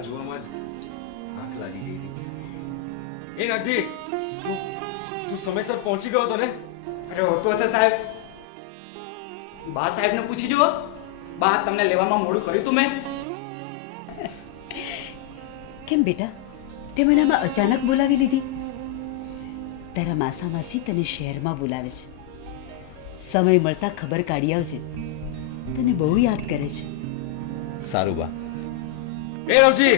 રાહ જોવામાં જ આંખ લાગી ગઈ હતી. એ નાગજી, તું સમયસર પહોંચી ગયો હતો ને? અરે હોતો હશે સાહેબ. બા સાહેબને પૂછી જુઓ. બા તમને લેવામાં મોડું કર્યું તું મેં? કેમ બેટા, તે મને આમાં અચાનક બોલાવી લીધી? તારા માસા માસી તને શહેરમાં બોલાવે છે. સમય મળતા ખબર કાઢી આવજે. તને બહુ યાદ કરે છે. સારું બા. એ રવજી,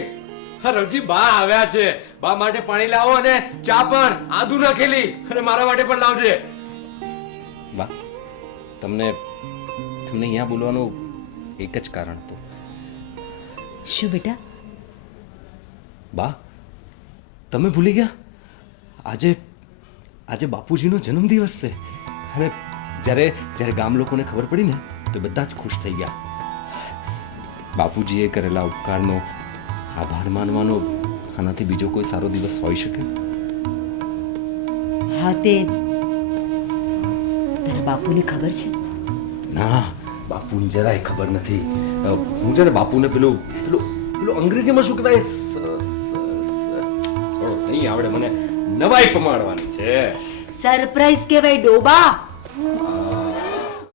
હા રવજી, બા આવ્યા છે. બા માટે પાણી લાવો અને ચા પણ આદુ નાખેલી, અને મારા માટે પણ લાવજે. બા, તમને અહીંયા બોલવાનું એક જ કારણ હતું. શું બેટા? બા, તમે ભૂલી ગયા? આજે બાપુજીનો જન્મદિવસ છે. અને જ્યારે ગામ લોકોને ખબર પડી ને તો બધા જ ખુશ થઈ ગયા. બાપુજીએ કરેલા ઉપકારનો આભાર માનવાનો આનાથી બીજો કોઈ સારો દિવસ હોઈ શકે? હા, તે તારા બાપુને ખબર છે? ના, બાપુને જરાય ખબર નથી. હું છે ને બાપુને પેલું અંગ્રેજીમાં શું કહેવાય, થોડો નહીં આવડે મને, નવાઈ પમાડવાની છે. સરપ્રાઈઝ કહેવાય ડોબા.